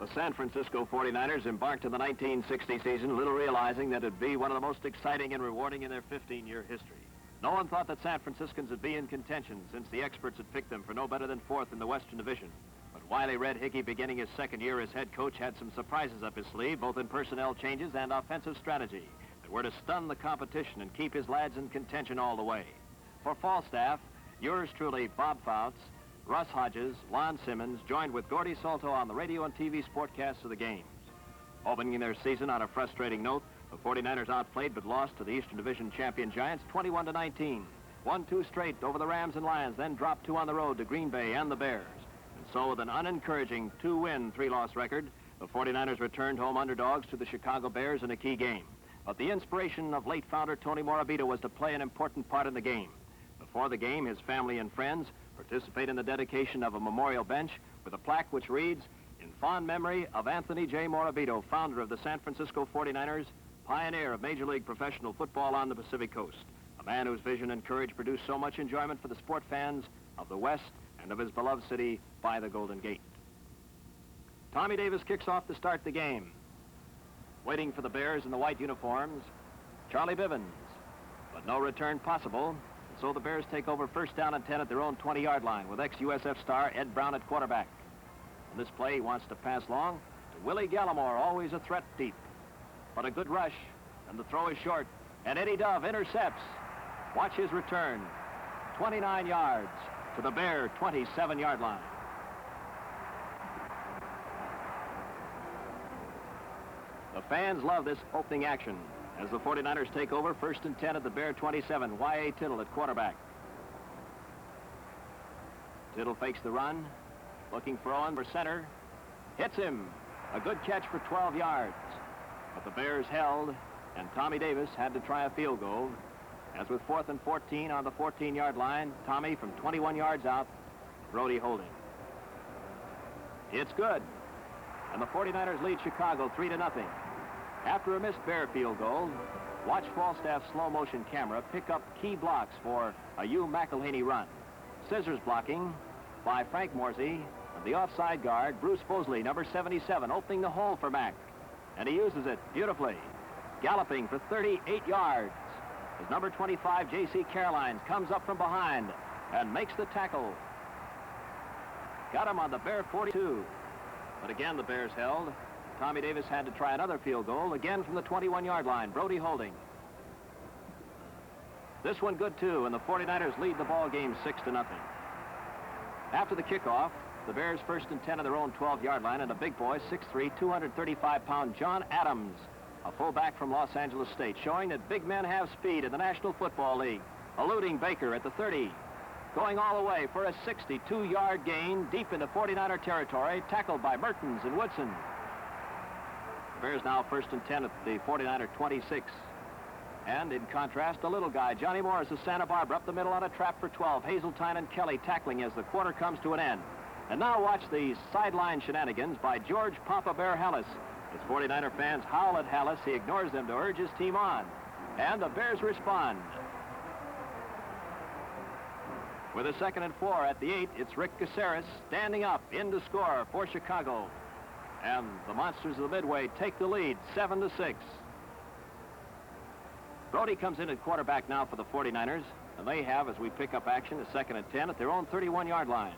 The San Francisco 49ers embarked in the 1960 season, little realizing that it'd be one of the most exciting and rewarding in their 15-year history. No one thought that San Franciscans would be in contention, since the experts had picked them for no better than fourth in the Western Division. But Wiley Red Hickey, beginning his second year as head coach, had some surprises up his sleeve, both in personnel changes and offensive strategy, that were to stun the competition and keep his lads in contention all the way. For Falstaff, yours truly, Bob Fouts, Russ Hodges, Lon Simmons, joined with Gordy Salto on the radio and TV sportcasts of the games. Opening their season on a frustrating note, the 49ers outplayed but lost to the Eastern Division champion Giants 21-19. Won 2 straight over the Rams and Lions, then dropped 2 on the road to Green Bay and the Bears. And so with an unencouraging 2-win, 3-loss record, the 49ers returned home underdogs to the Chicago Bears in a key game. But the inspiration of late founder Tony Morabito was to play an important part in the game. Before the game, his family and friends participate in the dedication of a memorial bench with a plaque which reads, "In fond memory of Anthony J. Morabito, founder of the San Francisco 49ers, pioneer of Major League Professional Football on the Pacific Coast, a man whose vision and courage produced so much enjoyment for the sport fans of the West and of his beloved city by the Golden Gate." Tommy Davis kicks off to start the game. Waiting for the Bears in the white uniforms, Charlie Bivens, but no return possible. So the Bears take over first down and 10 at their own 20-yard line with ex-USF star Ed Brown at quarterback. On this play, he wants to pass long to Willie Gallimore, always a threat deep. But a good rush, and the throw is short, and Eddie Dove intercepts. Watch his return, 29 yards to the Bear 27-yard line. The fans love this opening action as the 49ers take over first and 10 at the Bear 27. Y.A. Tittle at quarterback. Tittle fakes the run, looking for Owen for center. Hits him. A good catch for 12 yards. But the Bears held, and Tommy Davis had to try a field goal. As with 4th and 14 on the 14-yard line, Tommy from 21 yards out, Brody holding. It's good. And the 49ers lead Chicago 3-0. After a missed Bear field goal, watch Falstaff's slow-motion camera pick up key blocks for a Hugh McElhaney run. Scissors blocking by Frank Morsey, and the offside guard, Bruce Bosley, number 77, opening the hole for Mac. And he uses it beautifully, galloping for 38 yards. As number 25, J.C. Carolines, comes up from behind and makes the tackle. Got him on the Bear 42. But again, the Bears held. Tommy Davis had to try another field goal, again from the 21-yard line. Brody holding. This one good, too, and the 49ers lead the ball game 6-0. After the kickoff, the Bears first and 10 of their own 12-yard line, and a big boy, 6'3", 235-pound John Adams, a fullback from Los Angeles State, showing that big men have speed in the National Football League. Eluding Baker at the 30. Going all the way for a 62-yard gain deep into 49er territory, tackled by Mertens and Woodson. Bears now first and 10 at the 49er 26. And in contrast, the little guy, Johnny Morris of Santa Barbara, up the middle on a trap for 12. Hazeltine and Kelly tackling as the quarter comes to an end. And now watch the sideline shenanigans by George Papa Bear Hallis. As 49er fans howl at Hallis, he ignores them to urge his team on. And the Bears respond. With a 2nd and 4 at the 8, it's Rick Caceres standing up in to score for Chicago. And the Monsters of the Midway take the lead, 7-6. Brody comes in at quarterback now for the 49ers, and they have, as we pick up action, a 2nd and 10 at their own 31-yard line.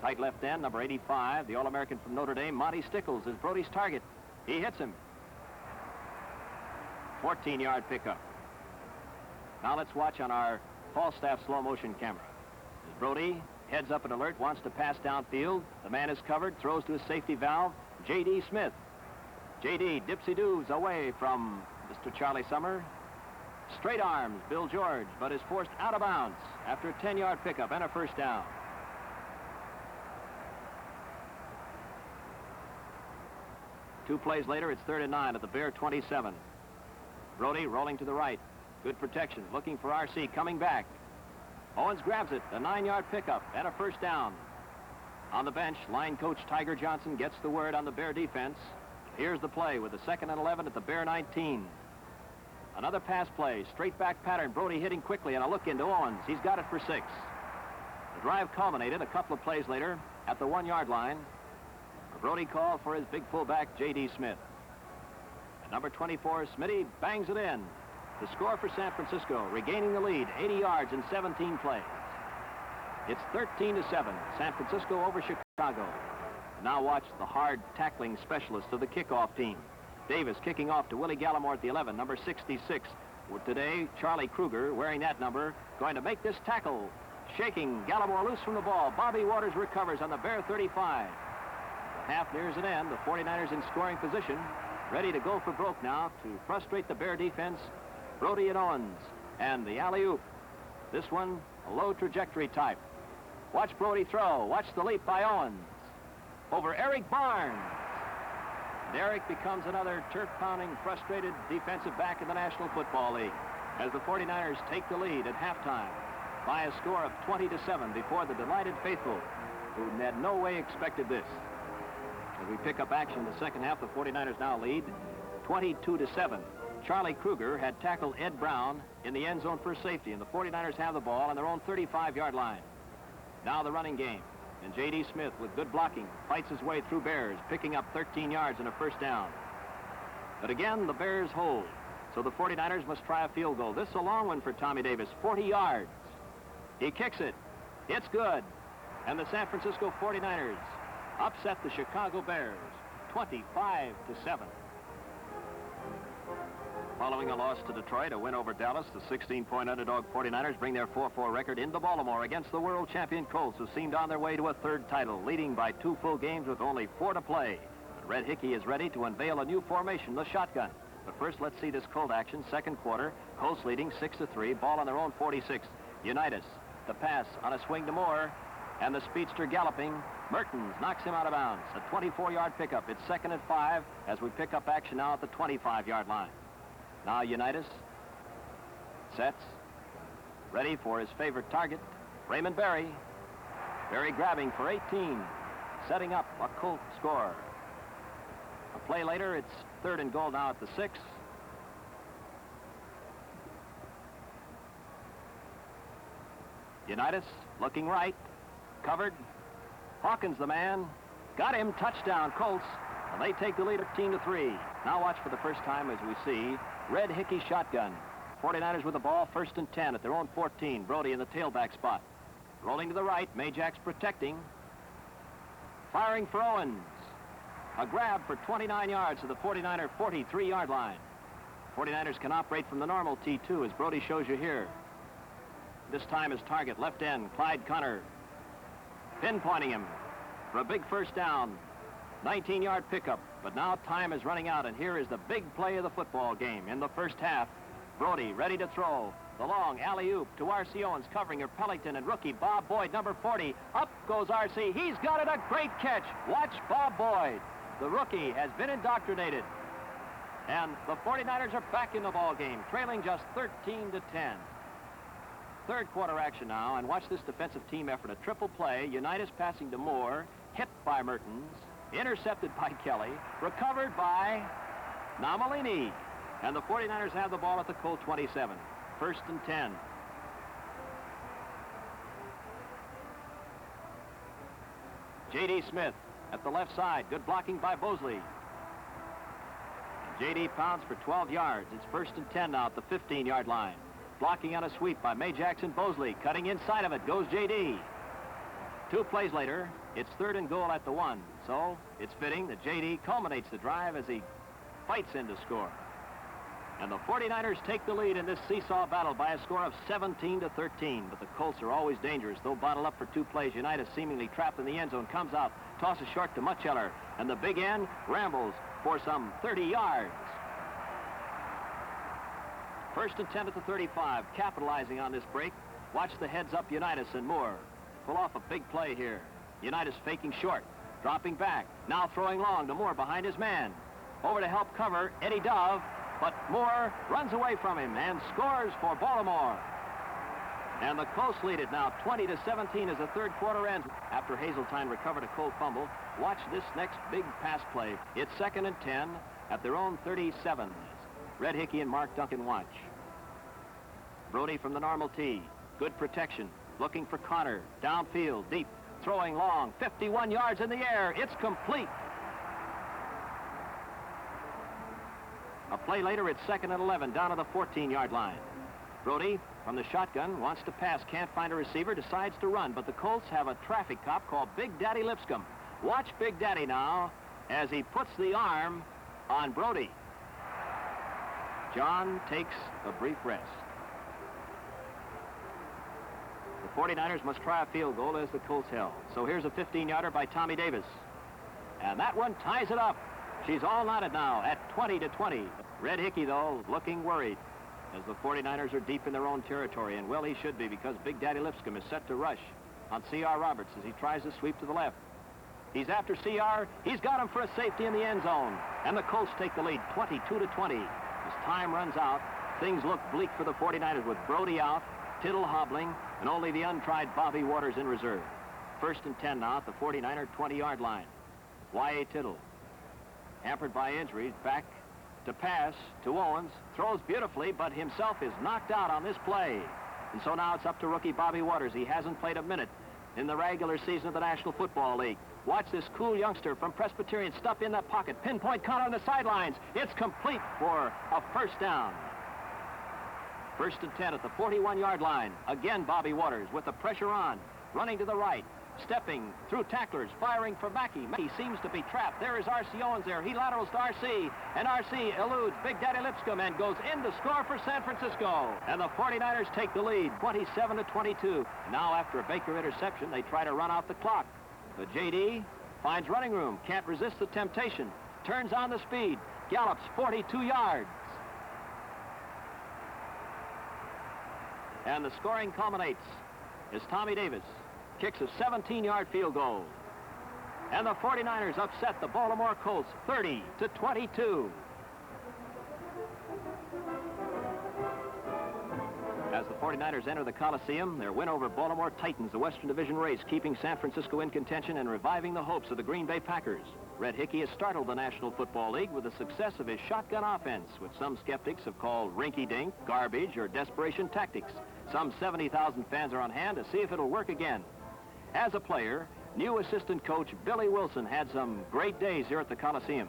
Tight left end, number 85, the All-American from Notre Dame, Monty Stickles, is Brody's target. He hits him. 14-yard pickup. Now let's watch on our Falstaff slow-motion camera. As Brody heads up an alert, wants to pass downfield. The man is covered, throws to his safety valve, J.D. Smith. J.D. dipsy-doos away from Mr. Charlie Summer. Straight arms, Bill George, but is forced out of bounds after a 10-yard pickup and a first down. Two plays later, it's 3rd and 9 at the Bear 27. Brody rolling to the right. Good protection, looking for R.C., coming back. Owens grabs it, a 9-yard pickup and a first down. On the bench, line coach Tiger Johnson gets the word on the Bear defense. Here's the play with the 2nd and 11 at the Bear 19. Another pass play, straight back pattern. Brody hitting quickly and a look into Owens. He's got it for 6. drive culminated a couple of plays later at the 1-yard line. Brody called for his big fullback, J.D. Smith. And number 24, Smitty, bangs it in. The score for San Francisco, regaining the lead, 80 yards in 17 plays. It's 13-7, San Francisco over Chicago. And now watch the hard tackling specialist of the kickoff team. Davis kicking off to Willie Gallimore at the 11, number 66. Today, Charlie Kruger, wearing that number, going to make this tackle. Shaking Gallimore loose from the ball. Bobby Waters recovers on the Bear 35. The half nears an end. The 49ers in scoring position. Ready to go for broke now to frustrate the Bear defense. Brody and Owens. And the alley-oop. This one, a low trajectory type. Watch Brody throw. Watch the leap by Owens. Over Eric Barnes. And Eric becomes another turf-pounding, frustrated defensive back in the National Football League as the 49ers take the lead at halftime by a score of 20-7 before the delighted faithful who had no way expected this. As we pick up action in the second half, the 49ers now lead 22-7. Charlie Kruger had tackled Ed Brown in the end zone for safety, and the 49ers have the ball on their own 35-yard line. Now the running game. And J.D. Smith, with good blocking, fights his way through Bears, picking up 13 yards and a first down. But again, the Bears hold. So the 49ers must try a field goal. This is a long one for Tommy Davis, 40 yards. He kicks it. It's good. And the San Francisco 49ers upset the Chicago Bears, 25-7. Following a loss to Detroit, a win over Dallas, the 16-point underdog 49ers bring their 4-4 record into Baltimore against the world champion Colts, who seemed on their way to a third title, leading by 2 full games with only 4 to play. But Red Hickey is ready to unveil a new formation, the shotgun. But first, let's see this Colt action. Second quarter, Colts leading 6-3, ball on their own 46. Unitas, the pass on a swing to Moore, and the speedster galloping. Mertens knocks him out of bounds. A 24-yard pickup. It's 2nd and 5 as we pick up action now at the 25-yard line. Now Unitas sets, ready for his favorite target, Raymond Berry. Berry grabbing for 18, setting up a Colt score. A play later, it's 3rd and goal now at the 6. Unitas looking right, covered. Hawkins the man, got him, touchdown Colts, and they take the lead 13-3. Now watch for the first time as we see Red Hickey shotgun. 49ers with the ball, 1st and 10 at their own 14. Brody in the tailback spot. Rolling to the right, Majax protecting. Firing for Owens. A grab for 29 yards to the 49er 43-yard line. 49ers can operate from the normal T2 as Brody shows you here. This time his target, left end, Clyde Connor. Pinpointing him for a big first down. 19-yard pickup, but now time is running out, and here is the big play of the football game in the first half. Brody ready to throw. The long alley-oop to R.C. Owens, covering her Pellington, and rookie Bob Boyd, number 40. Up goes R.C. He's got it, a great catch. Watch Bob Boyd. The rookie has been indoctrinated. And the 49ers are back in the ball game, trailing just 13-10. Third quarter action now, and watch this defensive team effort. A triple play, Unitas passing to Moore, hit by Mertens, intercepted by Kelly, recovered by Namalini. And the 49ers have the ball at the Colt 27. 1st and 10. J.D. Smith at the left side. Good blocking by Bosley. J.D. pounds for 12 yards. It's 1st and 10 now at the 15-yard line. Blocking on a sweep by Majax and Bosley. Cutting inside of it goes J.D. 2 plays later, it's 3rd and goal at the 1. So it's fitting that J.D. culminates the drive as he fights in to score. And the 49ers take the lead in this seesaw battle by a score of 17-13. But the Colts are always dangerous. Though bottled up for 2 plays, Unitas seemingly trapped in the end zone, comes out, tosses short to Mutcheller, and the big end rambles for some 30 yards. 1st and 10 at the 35, capitalizing on this break. Watch the heads-up Unitas and Moore pull off a big play here. Unitas faking short, dropping back, now throwing long to Moore behind his man. Over to help cover Eddie Dove, but Moore runs away from him and scores for Baltimore. And the Colts lead it now 20-17 as the third quarter ends. After Hazeltine recovered a Colt fumble, watch this next big pass play. It's 2nd and 10 at their own 37. Red Hickey and Mark Duncan watch. Brody from the normal tee. Good protection. looking for Connor. Downfield, deep, throwing long, 51 yards in the air. It's complete. A play later, it's 2nd and 11, down to the 14-yard line. Brody, from the shotgun, wants to pass, can't find a receiver, decides to run, but the Colts have a traffic cop called Big Daddy Lipscomb. Watch Big Daddy now as he puts the arm on Brody. John takes a brief rest. The 49ers must try a field goal as the Colts held. So here's a 15-yarder by Tommy Davis. And that one ties it up. She's all knotted now at 20-20. Red Hickey, though, looking worried as the 49ers are deep in their own territory. And, well, he should be, because Big Daddy Lipscomb is set to rush on C.R. Roberts as he tries to sweep to the left. He's after C.R. He's got him for a safety in the end zone. And the Colts take the lead 22-20. As time runs out, things look bleak for the 49ers with Brody out, Tittle hobbling, and only the untried Bobby Waters in reserve. 1st and 10 now at the 49er 20-yard line. Y.A. Tittle, hampered by injuries, back to pass to Owens, throws beautifully, but himself is knocked out on this play. And so now it's up to rookie Bobby Waters. He hasn't played a minute in the regular season of the National Football League. Watch this cool youngster from Presbyterian stuff in that pocket. Pinpoint count on the sidelines. It's complete for a 1st down. 1st and 10 at the 41-yard line. Again, Bobby Waters with the pressure on, running to the right, stepping through tacklers, firing for Mackey. Mackey seems to be trapped. There is R.C. Owens there. He laterals to R.C., and R.C. eludes Big Daddy Lipscomb and goes in to score for San Francisco. And the 49ers take the lead, 27-22. Now, after a Baker interception, they try to run out the clock. But J.D. finds running room, can't resist the temptation, turns on the speed, gallops 42 yards. And the scoring culminates as Tommy Davis kicks a 17-yard field goal. And the 49ers upset the Baltimore Colts 30-22. As the 49ers enter the Coliseum, their win over Baltimore tightens the Western Division race, keeping San Francisco in contention and reviving the hopes of the Green Bay Packers. Red Hickey has startled the National Football League with the success of his shotgun offense, which some skeptics have called rinky-dink, garbage, or desperation tactics. Some 70,000 fans are on hand to see if it'll work again. As a player, new assistant coach Billy Wilson had some great days here at the Coliseum.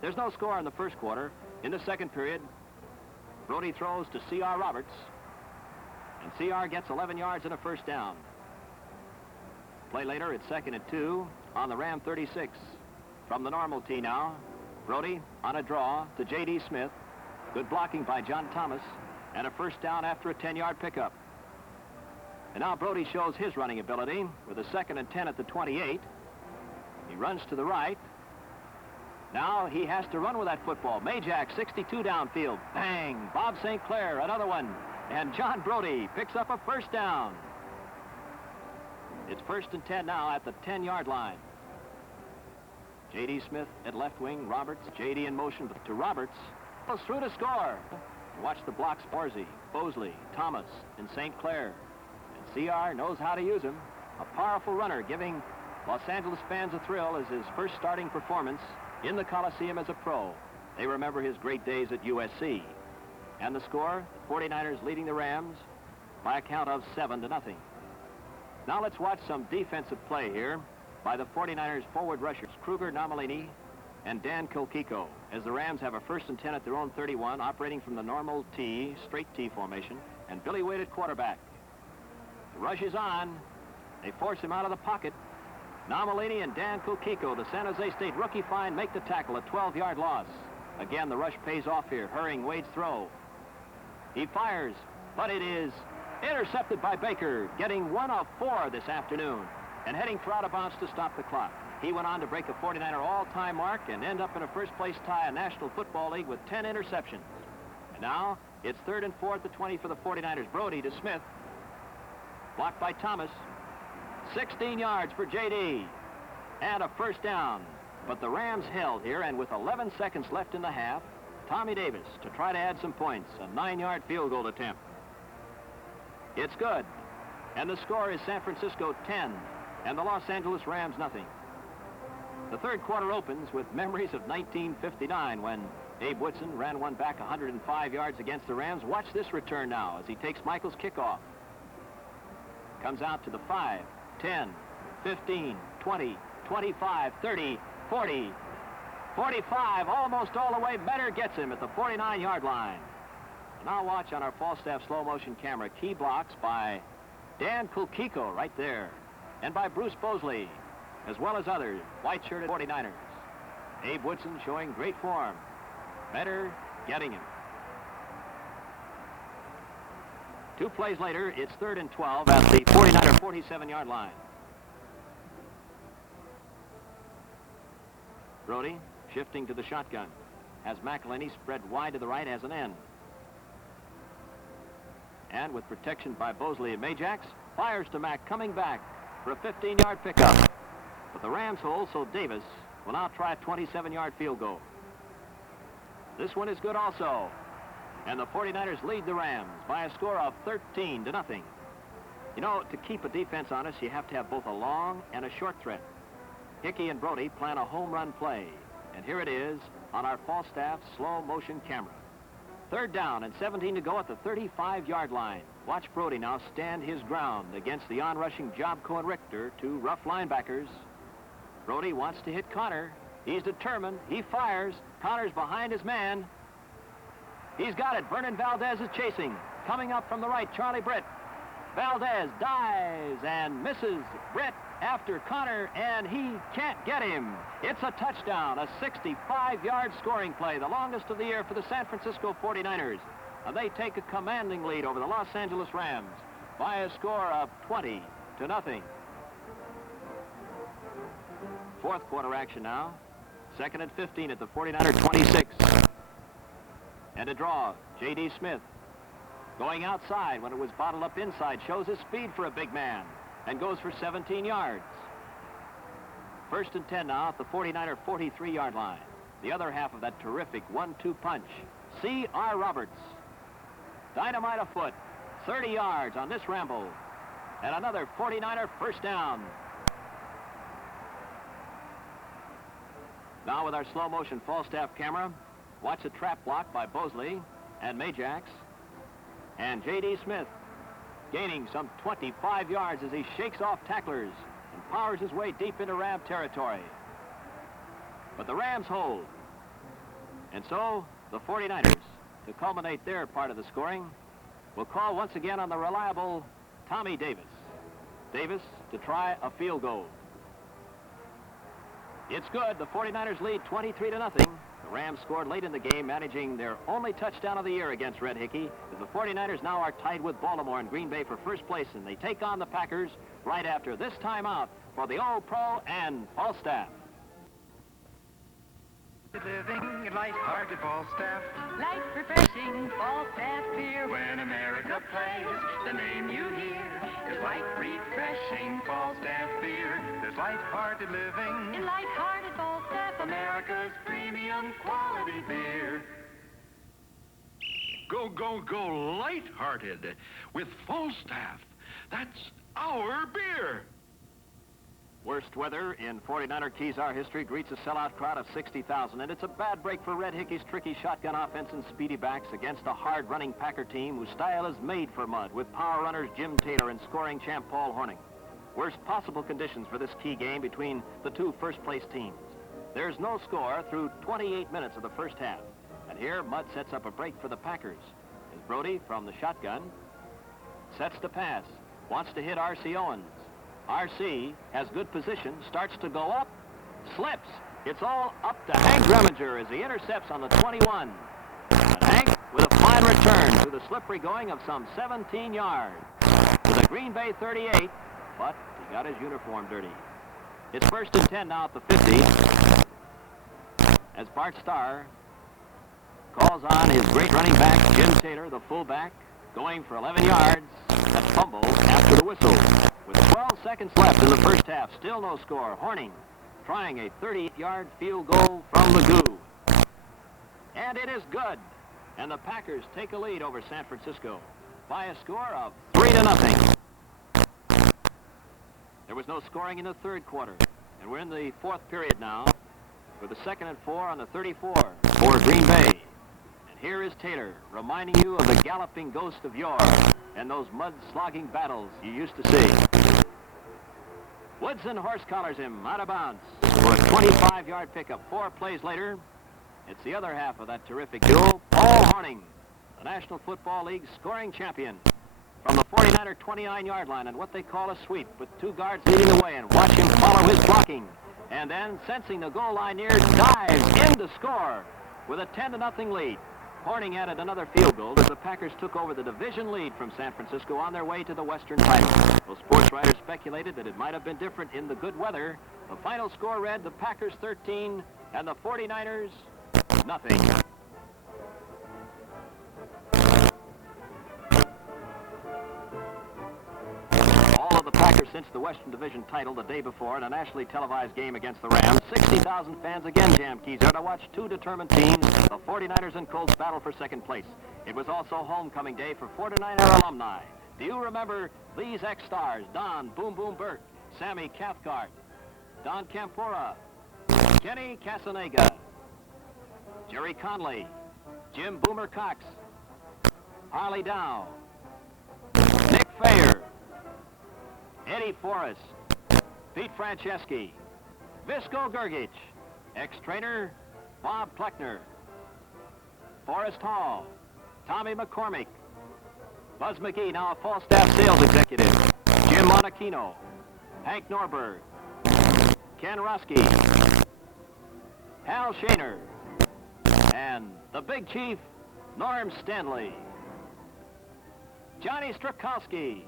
There's no score in the first quarter. In the second period, Brody throws to C.R. Roberts, and C.R. gets 11 yards and a 1st down. Play later, it's 2nd and 2 on the Ram 36. From the normal tee now, Brody on a draw to J.D. Smith. Good blocking by John Thomas, and a 1st down after a 10-yard pickup. And now Brody shows his running ability with a 2nd and 10 at the 28. He runs to the right. Now he has to run with that football. Majak, 62 downfield. Bang! Bob St. Clair, another one. And John Brody picks up a 1st down. It's 1st and 10 now at the 10-yard line. J.D. Smith at left wing. Roberts, J.D. in motion to Roberts. Goes through to score. Watch the blocks. Borzy, Bosley, Thomas, and St. Clair. And C.R. knows how to use him. A powerful runner, giving Los Angeles fans a thrill as his first starting performance in the Coliseum as a pro. They remember his great days at USC. And the score, 49ers leading the Rams by a count of 7-0. Now let's watch some defensive play here by the 49ers forward rushers, Kruger, Namalini, and Dan Kolkiko, as the Rams have a 1st and 10 at their own 31, operating from the normal T, straight T formation, and Billy Wade at quarterback. The rush is on. They force him out of the pocket. Namalini and Dan Kolkiko, the San Jose State rookie find, make the tackle, a 12-yard loss. Again, the rush pays off here, hurrying Wade's throw. He fires, but it is intercepted by Baker, getting 1 of 4 this afternoon, and heading for out of bounds to stop the clock. He went on to break a 49er all-time mark and end up in a first-place tie in National Football League with 10 interceptions. And now it's 3rd and 4 at the 20 for the 49ers. Brody to Smith. Blocked by Thomas. 16 yards for J.D. And a 1st down. But the Rams held here, and with 11 seconds left in the half, Tommy Davis to try to add some points. A 9-yard field goal attempt. It's good. And the score is San Francisco 10 and the Los Angeles Rams nothing. The third quarter opens with memories of 1959 when Abe Woodson ran one back 105 yards against the Rams. Watch this return now as he takes Michael's kickoff. Comes out to the 5, 10, 15, 20, 25, 30, 40, 45, almost all the way. Metter gets him at the 49-yard line. Now watch on our Falstaff slow motion camera key blocks by Dan Kulkiko right there, and by Bruce Bosley, as well as others, white-shirted 49ers. Abe Woodson showing great form. Metter getting him. 2 plays later, it's 3rd and 12 at the 49er 47-yard line. Brody shifting to the shotgun. Has McElhinney spread wide to the right as an end. And with protection by Bosley and Majax, fires to Mack coming back for a 15-yard pickup. But the Rams hold, so Davis will now try a 27-yard field goal. This one is good also. And the 49ers lead the Rams by a score of 13-0. You know, to keep a defense honest, you have to have both a long and a short threat. Hickey and Brody plan a home run play. And here it is on our Falstaff slow motion camera. 3rd down and 17 to go at the 35-yard line. Watch Brody now stand his ground against the on-rushing Jobco and Richter, 2 rough linebackers. Brody wants to hit Connor. He's determined. He fires. Connor's behind his man. He's got it. Vernon Valdez is chasing. Coming up from the right, Charlie Britt. Valdez dives and misses Britt after Connor, and he can't get him. It's a touchdown, a 65-yard scoring play, the longest of the year for the San Francisco 49ers. And they take a commanding lead over the Los Angeles Rams by a score of 20-0. 4th quarter action now. 2nd and 15 at the 49er 26. And a draw, J.D. Smith. Going outside when it was bottled up inside, shows his speed for a big man and goes for 17 yards. 1st and 10 now at the 49er 43-yard line. The other half of that terrific 1-2 punch. C.R. Roberts. Dynamite afoot. 30 yards on this ramble. And another 49er first down. Now with our slow motion Falstaff camera, watch a trap block by Bosley and Majax. And J.D. Smith gaining some 25 yards as he shakes off tacklers and powers his way deep into Ram territory. But the Rams hold. And so the 49ers, to culminate their part of the scoring, will call once again on the reliable Tommy Davis. Davis to try a field goal. It's good. The 49ers lead 23-0. The Rams scored late in the game, managing their only touchdown of the year against Red Hickey. As the 49ers now are tied with Baltimore and Green Bay for first place, and they take on the Packers right after this timeout for the All-Pro and Falstaff. Living light-hearted Falstaff. Light, refreshing Falstaff beer. When America plays, the name you hear is light, refreshing Falstaff beer. There's light-hearted living In light-hearted Falstaff, America's premium quality beer. Go, go, go light-hearted with Falstaff. That's our beer. Worst weather in 49er Kezar history greets a sellout crowd of 60,000, and it's a bad break for Red Hickey's tricky shotgun offense and speedy backs against a hard-running Packer team whose style is made for mud, with power runners Jim Taylor and scoring champ Paul Hornung. Worst possible conditions for this key game between the 2 first-place teams. There's no score through 28 minutes of the first half, and here Mudd sets up a break for the Packers as Brody from the shotgun sets the pass, wants to hit R.C. Owens. R.C. has good position, starts to go up, slips. It's all up to Hank Greminger as he intercepts on the 21. And Hank with a fine return through the slippery going of some 17 yards to the Green Bay 38, but he got his uniform dirty. It's 1st and 10 now at the 50 as Bart Starr calls on his great running back, Jim Taylor, the fullback, going for 11 yards. A fumble after the whistle. With 12 seconds left in the first half, still no score. Hornung trying a 38-yard field goal from the goo. And it is good. And the Packers take a lead over San Francisco by a score of 3-0. There was no scoring in the 3rd quarter. And we're in the 4th period now with a 2nd and 4 on the 34 for Green Bay. And here is Taylor reminding you of the galloping ghost of yore. and those mud-slogging battles you used to see. Woodson horse collars him out of bounds for a 25-yard pickup. 4 plays later, it's the other half of that terrific duel. Paul Horning, the National Football League scoring champion, from the 49er 29-yard line on what they call a sweep, with 2 guards leading the way, and watch him follow his blocking. And then, sensing the goal line near, dives in to score with a 10-0 lead. Horning added another field goal as the Packers took over the division lead from San Francisco on their way to the Western title. Well, sports writers speculated that it might have been different in the good weather. The final score read the Packers 13 and the 49ers nothing. All of the Packers since the Western Division title the day before in a nationally televised game against the Rams. 60,000 fans again jammed Kezar to watch 2 determined teams, the 49ers and Colts, battle for second place. It was also homecoming day for 49er alumni. Do you remember these ex-stars? Don Boom Boom Burke, Sammy Cathcart, Don Campora, Kenny Casanega, Jerry Conley, Jim Boomer Cox, Harley Dow, Nick Fayer, Eddie Forrest, Pete Franceschi, Visco Gergich, ex-trainer Bob Pleckner, Forrest Hall, Tommy McCormick, Buzz McGee, now a Falstaff sales executive, Jim Monachino, Hank Norberg, Ken Roski, Hal Shaner, and the Big Chief, Norm Stanley, Johnny Strakowski,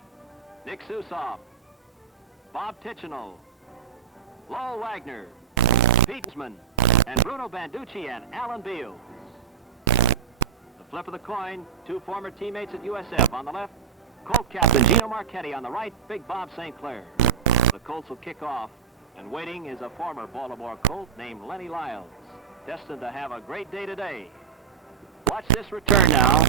Nick Susoff, Bob Tichenal, Lowell Wagner, Pete Eastman, and Bruno Banducci and Alan Beals. The flip of the coin, 2 former teammates at USF. On the left, Colt captain Gino Marchetti. On the right, Big Bob St. Clair. The Colts will kick off, and waiting is a former Baltimore Colt named Lenny Lyles, destined to have a great day today. Watch this return now.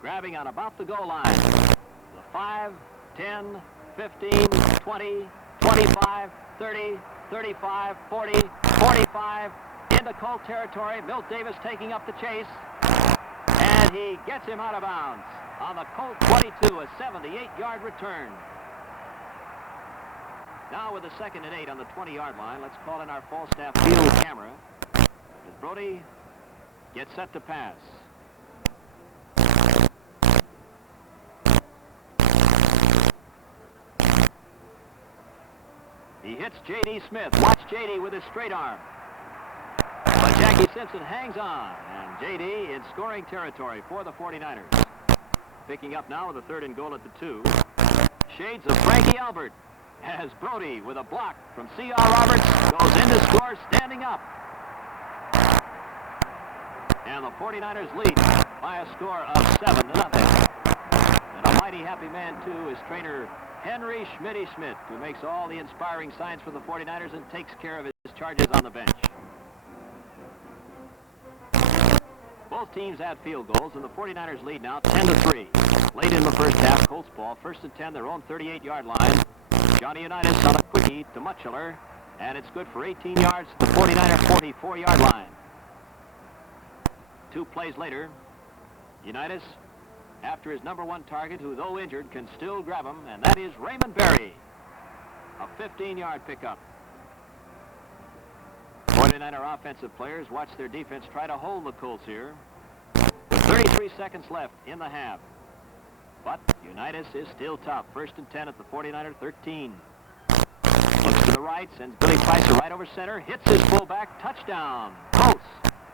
Grabbing on about the goal line. The 5, 10, 15, 20, 25, 30, 35, 40, 45, into Colt territory. Milt Davis taking up the chase, and he gets him out of bounds on the Colt 22, a 78-yard return. Now with a 2nd and 8 on the 20-yard line, let's call in our Falstaff field camera as Brody gets set to pass. He hits J.D. Smith. Watch J.D. with his straight arm. But Jackie Simpson hangs on, and J.D. in scoring territory for the 49ers. Picking up now with a 3rd and goal at the 2. Shades of Frankie Albert, as Brody with a block from C.R. Roberts goes in to score standing up. And the 49ers lead by a score of 7-0. And a mighty happy man, too, is trainer Henry Schmitty Schmidt, who makes all the inspiring signs for the 49ers and takes care of his charges on the bench. Both teams add field goals, and the 49ers lead now 10-3. Late in the first half, Colts ball, 1st and 10, their own 38-yard line. Johnny Unitas on a quickie to Mutchler, and it's good for 18 yards to the 49er 44-yard line. 2 plays later, Unitas, after his #1 target, who though injured can still grab him, and that is Raymond Berry. A 15-yard pickup. 49er offensive players watch their defense try to hold the Colts here. With 33 seconds left in the half. But Unitas is still tough. 1st and 10 at the 49er 13. Looks to the right, sends Billy Pricer right over center, hits his fullback, touchdown. Colts.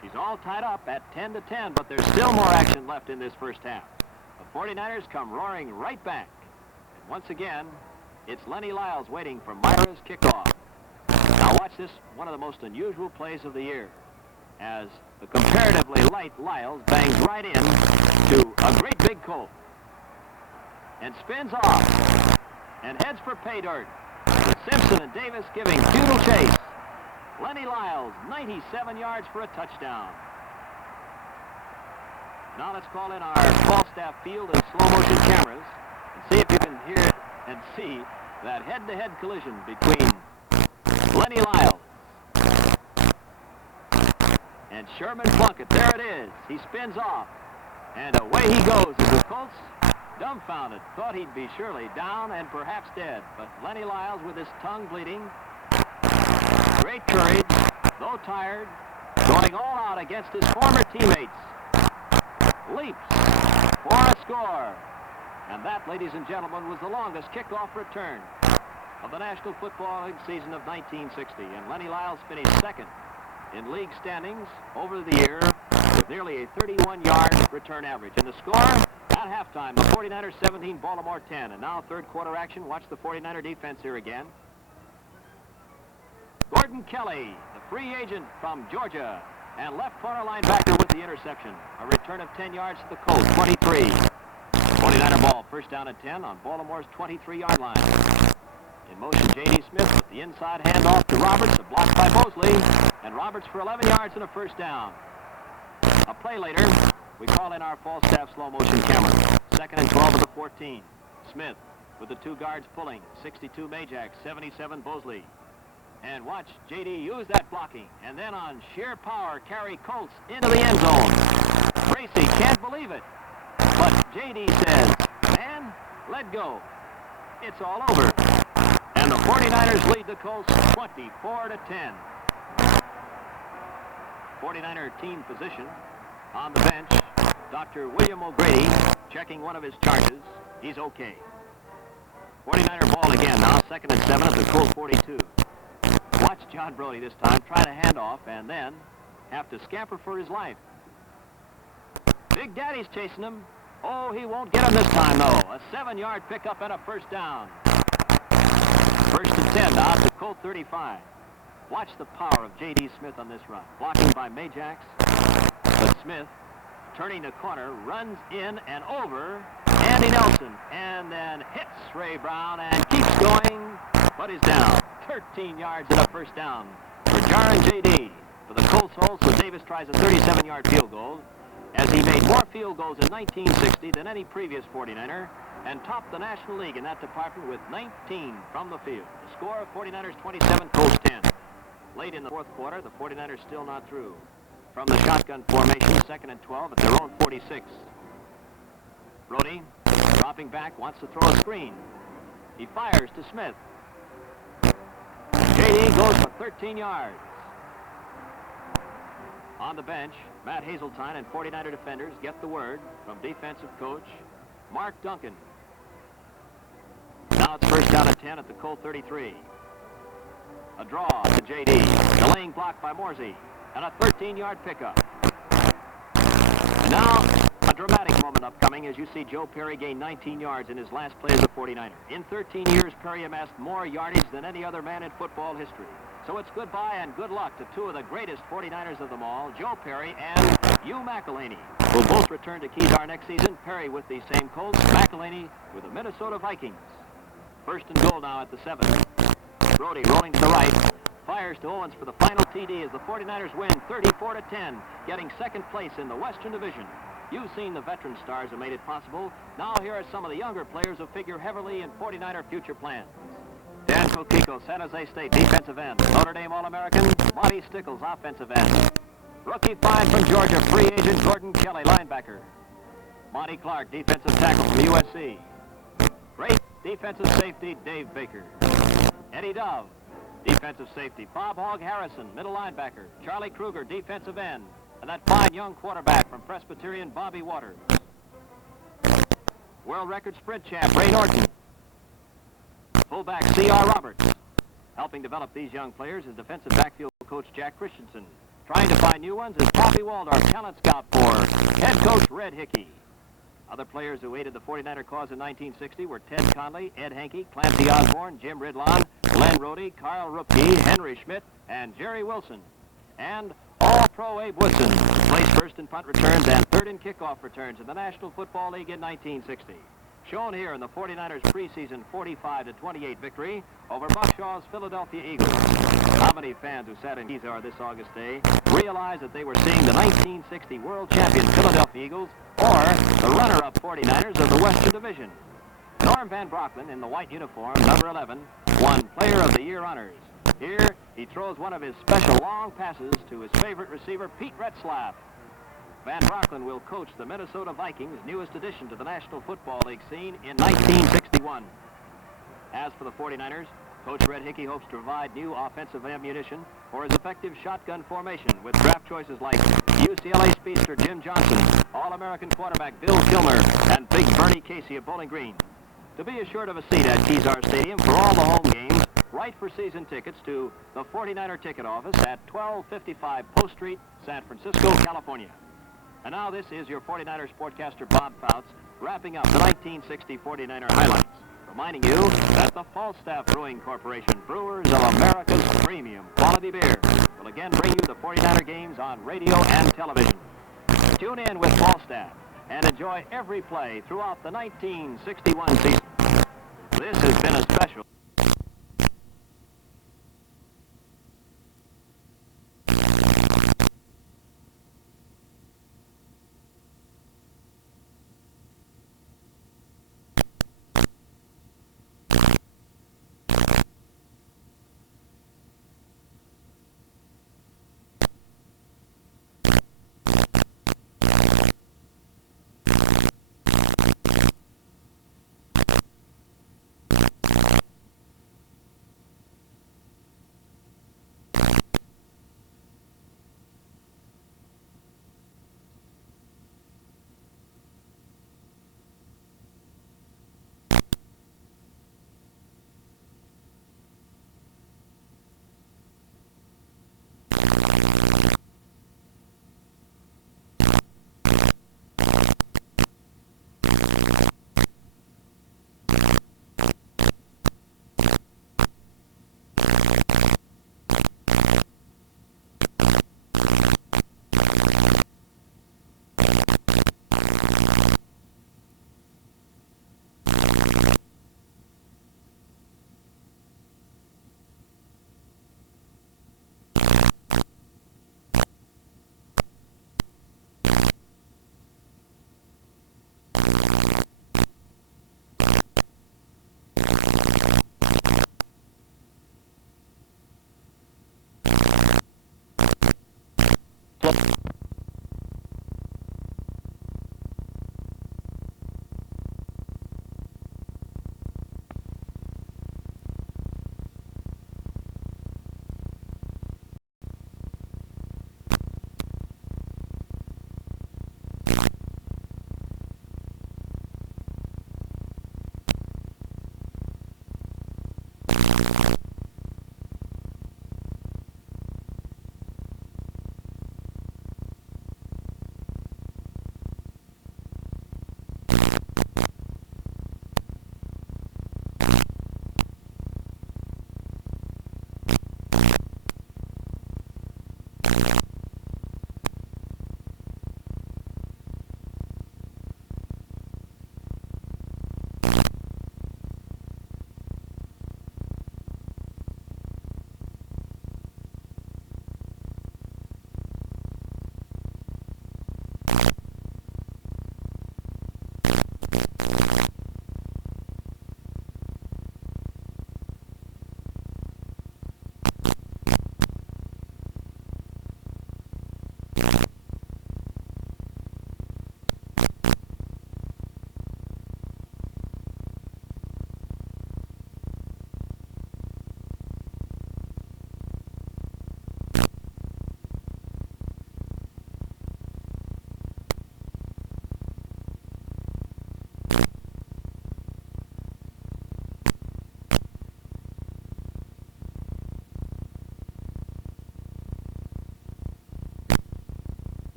She's all tied up at 10-10, but there's still more action left in this first half. The 49ers come roaring right back. And once again, it's Lenny Lyles waiting for Myra's kickoff. Now watch this, one of the most unusual plays of the year, as the comparatively light Lyles bangs right in to a great big Colt and spins off and heads for pay dirt, with Simpson and Davis giving futile chase. Lenny Lyles, 97 yards for a touchdown. Now let's call in our Falstaff field and slow-motion cameras and see if you can hear and see that head-to-head collision between Lenny Lyles and Sherman Plunkett. There it is. He spins off. And away he goes as the Colts, dumbfounded, thought he'd be surely down and perhaps dead. But Lenny Lyles, with his tongue bleeding, great courage, though tired, going all out against his former teammates, leaps for a score. And that, ladies and gentlemen, was the longest kickoff return of the National Football League season of 1960. And Lenny Lyles finished second in league standings over the year with nearly a 31-yard return average. And the score at halftime, the 49ers 17, Baltimore 10. And now third quarter action. Watch the 49er defense here again. Gordon Kelly, the free agent from Georgia, and left corner linebacker with the interception. A return of 10 yards to the Colts, 23. 49er ball, first down at 10 on Baltimore's 23-yard line. In motion, J.D. Smith with the inside handoff to Roberts, a block by Mosley, and Roberts for 11 yards and a first down. A play later, we call in our Falstaff slow motion camera. Second and 12 to the 14. Smith with the two guards pulling, 62 Majak, 77 Bosley. And watch J.D. use that blocking, and then on sheer power carry Colts into the end zone. Tracy can't believe it, but J.D. says, man, let go. It's all over. And the 49ers lead the Colts 24-10. 49er team position on the bench. Dr. William O'Grady checking one of his charges. He's okay. 49er ball again now, second and 7 at the Colt 42. Watch John Brody this time try to hand off and then have to scamper for his life. Big Daddy's chasing him. Oh, he won't get him this time, though. A 7-yard pickup and a first down. First and 10 now to Colt 35. Watch the power of J.D. Smith on this run. Blocking by Majax. But Smith, turning the corner, runs in and over Andy Nelson. And then hits Ray Brown and keeps going, but is down. 13 yards and a first down for Jaron J.D. For the Colts also, Davis tries a 37-yard field goal, as he made more field goals in 1960 than any previous 49er and topped the National League in that department with 19 from the field. The score of 49ers 27, Colts 10. Late in the fourth quarter, the 49ers still not through. From the shotgun formation, second and 12 at their own 46. Brody, dropping back, wants to throw a screen. He fires to Smith. J.D. goes for 13 yards. On the bench, Matt Hazeltine and 49er defenders get the word from defensive coach Mark Duncan. Now it's first down at 10 at the Colt 33. A draw to J.D. Delaying block by Morsey. And a 13-yard pickup. And now a dramatic moment upcoming as you see Joe Perry gain 19 yards in his last play as a 49er. In 13 years, Perry amassed more yardage than any other man in football history. So it's goodbye and good luck to two of the greatest 49ers of them all, Joe Perry and Hugh McElhaney, who both return to Kedar next season. Perry with the same Colts, McElhaney with the Minnesota Vikings. First and goal now at the 7. Brody rolling to the right, fires to Owens for the final TD as the 49ers win 34-10, getting second place in the Western Division. You've seen the veteran stars who made it possible. Now here are some of the younger players who figure heavily in 49er future plans. Dan Kokiko, San Jose State, defensive end. Notre Dame All-American, Monty Stickles, offensive end. Rookie find from Georgia, free agent Gordon Kelly, linebacker. Monty Clark, defensive tackle from USC. Great defensive safety, Dave Baker. Eddie Dove, defensive safety. Bob Hogg Harrison, middle linebacker. Charlie Kruger, defensive end. And that fine young quarterback from Presbyterian, Bobby Waters. World record sprint champ, Ray Norton. Fullback C.R. Roberts. Helping develop these young players is defensive backfield coach Jack Christensen. Trying to find new ones is Bobby Waldorf, talent scout for head coach Red Hickey. Other players who aided the 49er cause in 1960 were Ted Conley, Ed Hankey, Clancy Osborne, Jim Ridlon, Glenn Rohde, Carl Rupke, Henry Schmidt, and Jerry Wilson. And All-Pro Abe Woodson placed first in punt returns and third in kickoff returns in the National Football League in 1960. Shown here in the 49ers preseason 45-28 victory over Buck Shaw's Philadelphia Eagles. How many fans who sat in Kezar this August day realized that they were seeing the 1960 world champion Philadelphia Eagles or the runner-up 49ers of the Western Division? Norm Van Brockman, in the white uniform, number 11, won Player of the Year honors. Here, he throws one of his special long passes to his favorite receiver, Pete Retzlaff. Van Brocklin will coach the Minnesota Vikings, newest addition to the National Football League scene in 1961. As for the 49ers, Coach Red Hickey hopes to provide new offensive ammunition for his effective shotgun formation with draft choices like UCLA speedster Jim Johnson, All-American quarterback Bill Kilmer, and Big Bernie Casey of Bowling Green. To be assured of a seat at Kezar Stadium for all the home games, write for season tickets to the 49er ticket office at 1255 Post Street, San Francisco, California. And now this is your 49er sportcaster Bob Fouts wrapping up the 1960 49er highlights, reminding you that the Falstaff Brewing Corporation, brewers of America's premium quality beer, will again bring you the 49er games on radio and television. Tune in with Falstaff and enjoy every play throughout the 1961 season. This has been a